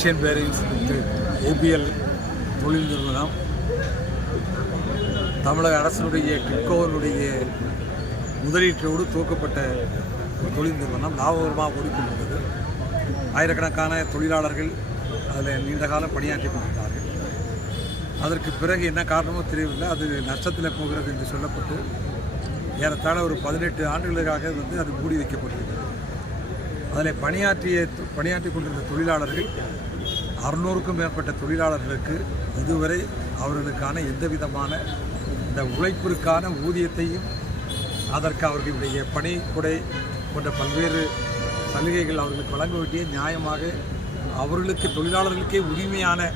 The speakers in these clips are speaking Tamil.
ஏஷியன் பேரிங்ஸ் ஏபிஎல் தொழில் நிறுவனம் தமிழக அரசினுடைய டிட்கோவினுடைய முதலீட்டோடு துவக்கப்பட்ட ஒரு தொழில் நிறுவனம் லாபகரமாக ஓடிக்கொண்டிருந்தது. ஆயிரக்கணக்கான தொழிலாளர்கள் அதில் நீண்ட காலம் பணியாற்றி கொண்டிருந்தார்கள். அதற்கு பிறகு என்ன காரணமோ தெரியவில்லை, அது நஷ்டத்தில் போகிறது என்று சொல்லப்பட்டு ஏறத்தாழ ஒரு 18 ஆண்டுகளுக்காக அது மூடி வைக்கப்பட்டிருக்கிறது. அதில் பணியாற்றி கொண்டிருந்த தொழிலாளர்கள் 600க்கும் மேற்பட்ட தொழிலாளர்களுக்கு இதுவரை அவர்களுக்கான எந்த விதமான இந்த உழைப்பிற்கான ஊதியத்தையும் அதற்கு அவர்களுடைய பணி கொடை போன்ற பல்வேறு சலுகைகள் அவர்களுக்கு வழங்க வேண்டிய நியாயமாக அவர்களுக்கு தொழிலாளர்களுக்கே உரிமையான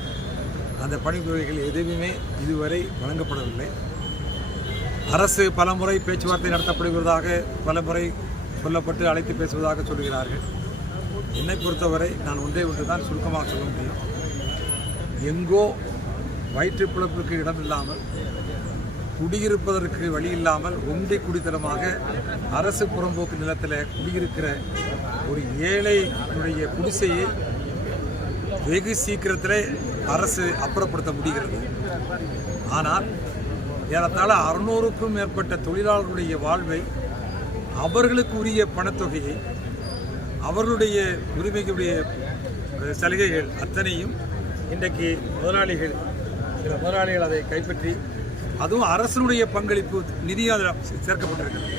அந்த பணிமுறைகள் எதுவுமே இதுவரை வழங்கப்படவில்லை. அரசு பலமுறை பேச்சுவார்த்தை நடத்தப்படுவதாக பலமுறை சொல்லப்பட்டு அழைத்து பேசுவதாக சொல்கிறார்கள். என்னை பொறுத்தவரை நான் ஒன்றே தான் சுருக்கமாக சொல்ல முடியும். எங்கோ வயிற்று பிழப்பிற்கு இடம் இல்லாமல், குடியிருப்பதற்கு வழி இல்லாமல் ஒன்றை குடித்தனமாக அரசு புறம்போக்கு நிலத்தில் குடியிருக்கிற ஒரு ஏழையினுடைய குடிசையை வெகு சீக்கிரத்திலே அரசு அப்புறப்படுத்த முடிகிறது. ஆனால் ஏறத்தாழ 600க்கும் மேற்பட்ட தொழிலாளர்களுடைய வாழ்வை, அவர்களுக்கு உரிய பணத்தொகையை, அவர்களுடைய உரிமைகளுடைய சலுகைகள் அத்தனையும் இன்றைக்கு சில முதலாளிகள் அதை கைப்பற்றி, அதுவும் அரசனுடைய பங்களிப்பு நிதி அதில் சேர்க்கப்பட்டிருக்கிறது.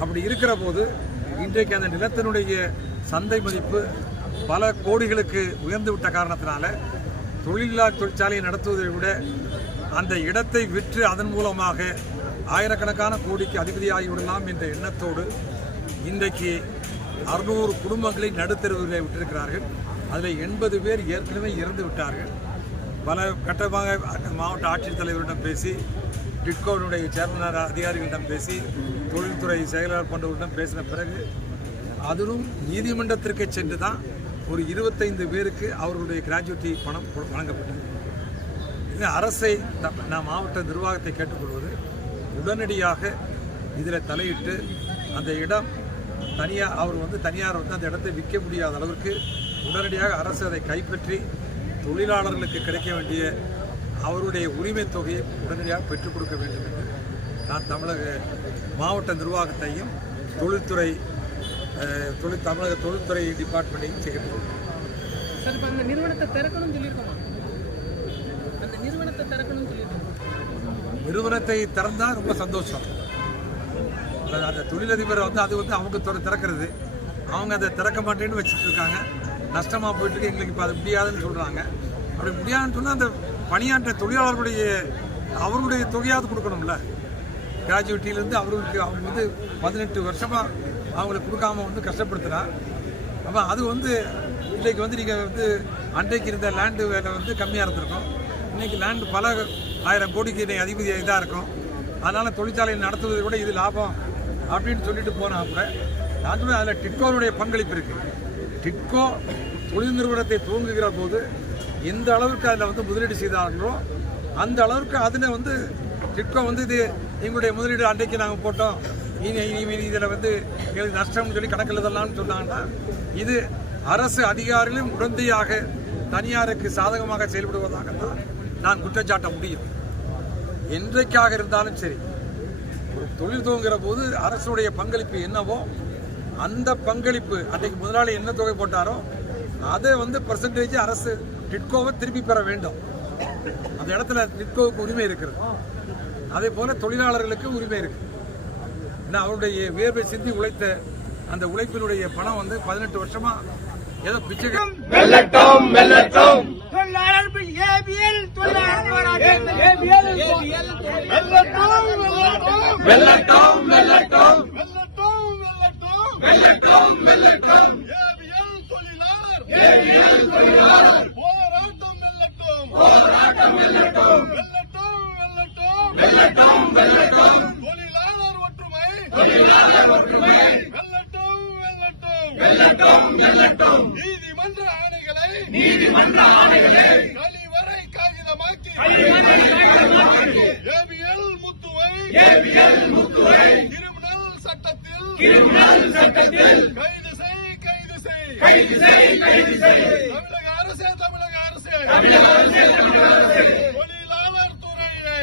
அப்படி இருக்கிற போது இன்றைக்கு அந்த நிலத்தினுடைய சந்தை மதிப்பு பல கோடிகளுக்கு உயர்ந்து விட்ட காரணத்தினால தொழிற்சாலையை நடத்துவதை விட அந்த இடத்தை விற்று அதன் மூலமாக ஆயிரக்கணக்கான கோடிக்கு அதிபதியாகிவிடலாம் என்ற எண்ணத்தோடு இன்றைக்கு 600 குடும்பங்களை நடுத்தருவில் விட்டிருக்கிறார்கள். அதில் 80 பேர் ஏற்கனவே இறந்து விட்டார்கள். பல கட்டமாக மாவட்ட ஆட்சித்தலைவரிடம் பேசி, டிட்கோவினுடைய சேர்மன் அதிகாரிகளிடம் பேசி, தொழில்துறை செயலாளர் போன்றவர்களிடம் பேசின பிறகு அதுவும் நீதிமன்றத்திற்கு சென்று தான் ஒரு 25 பேருக்கு அவர்களுடைய கிராஜுவிட்டி பணம் வழங்கப்பட்டது. இது அரசை நான் மாவட்ட நிர்வாகத்தை கேட்டுக்கொள்வது, உடனடியாக இதில் தலையிட்டு அந்த இடம் தனியார் அந்த இடத்தை விற்க முடியாத அளவிற்கு உடனடியாக அரசு அதை கைப்பற்றி தொழிலாளர்களுக்கு கிடைக்க வேண்டிய அவருடைய உரிமை தொகையை உடனடியாக பெற்றுக் கொடுக்க வேண்டும் என்று நான் தமிழக மாவட்ட நிர்வாகத்தையும் தமிழக தொழில்துறை டிபார்ட்மெண்ட்டையும் செய்கிறோம். சார், இப்போ அந்த நிறுவனத்தை திறக்கணும்னு சொல்லியிருக்கோமா? அந்த நிறுவனத்தை திறக்கணும்னு சொல்லியிருக்கோம். நிறுவனத்தை திறந்தால் ரொம்ப சந்தோஷம். அந்த தொழிலதிபரை அது அவங்க திறக்கிறது, அவங்க அதை திறக்க மாட்டேன்னு வச்சுட்டு இருக்காங்க. நஷ்டமாக போயிட்டு இருக்கு, எங்களுக்கு இப்போ அது முடியாதுன்னு சொல்கிறாங்க. அப்படி முடியாதுன்னு சொன்னால் அந்த பணியாற்ற தொழிலாளர்களுடைய அவர்களுடைய தொகையாவது கொடுக்கணும்ல. கிராஜுவிட்டியிலேருந்து அவங்க 18 வருஷமாக அவங்களுக்கு கொடுக்காம கஷ்டப்படுத்துகிறா. அப்போ அது இன்றைக்கு நீங்கள் அன்றைக்கு இருந்த லேண்டு வேலை கம்மியாக இருந்திருக்கும். இன்றைக்கி லேண்டு பல 1000 கோடிக்கு இன்றைக்கி அதிபதி இதாக இருக்கும். அதனால் தொழிற்சாலையை நடத்துவதை விட இது லாபம் அப்படின்னு சொல்லிட்டு போனால் கூட நான் சொல்ல அதில் டிட்கோனுடைய பங்களிப்பு இருக்குது. டிட்கோ தொழில் நிறுவனத்தை துவங்குகிற போது எந்த அளவுக்கு அதில் முதலீடு செய்தார்களோ அந்த அளவுக்கு அதில் டிட்கோ இது எங்களுடைய முதலீடு அன்றைக்கு நாங்கள் போட்டோம், இனிமேல் இதில் எங்களுக்கு நஷ்டம்னு சொல்லி கணக்கு எழுதலாம்னு சொன்னாங்கன்னா இது அரசு அதிகாரிகளும் உடந்தையாக தனியாருக்கு சாதகமாக செயல்படுவதாகத்தான் நான் குற்றச்சாட்ட முடியும். என்றைக்காக இருந்தாலும் சரி, ஒரு தொழில் துவங்குகிற போது அரசுடைய பங்களிப்பு என்னவோ அந்த பங்களிப்பு அன்றைக்கு முதலாளி என்ன தொகை போட்டாரோ அதை பெர்சன்டேஜ் அரசு டிட்கோவை திருப்பி பெற வேண்டும். அந்த இடத்துல டிட்கோவுக்கு உரிமை இருக்கிறது. அதே போல தொழிலாளர்களுக்கு உரிமை இருக்கு. அவருடைய வேர்வை சிந்தி உழைத்த அந்த உழைப்பினுடைய பணம் 18 வருஷமா ஏதோ பிச்சை. வெல்லட்டும் வெல்லட்டும் தொழிலாளர் ஏபிஎல் தொழிலாளர் போராட்டம் ஏபிஎல் வெல்லட்டும் வெல்லட்டும் வெல்லட்டும் வெல்லட்டும் வெல்லட்டும் வெல்லட்டும் வெல்லட்டும் ஏபிஎல் தொழிலாளர் போராட்டம் வெல்லட்டும் போராட்டம் வெல்லட்டும் வெல்லட்டும் வெல்லட்டும் வெல்லட்டும் தொழிலாளர் ஒற்றுமை வெல்லட்டும் வெல்லட்டும் வெல்லட்டும் வெல்லட்டும் நீதிமன்ற ஆணைகளை கழிவறை காகிதமாக்கி ஏபிஎல் முத்துவை கிரிமினல் சட்டத்தில் கைது செய் தமிழக அரசு அரசே, தமிழக அரசே, தொழிலாளர் துறையே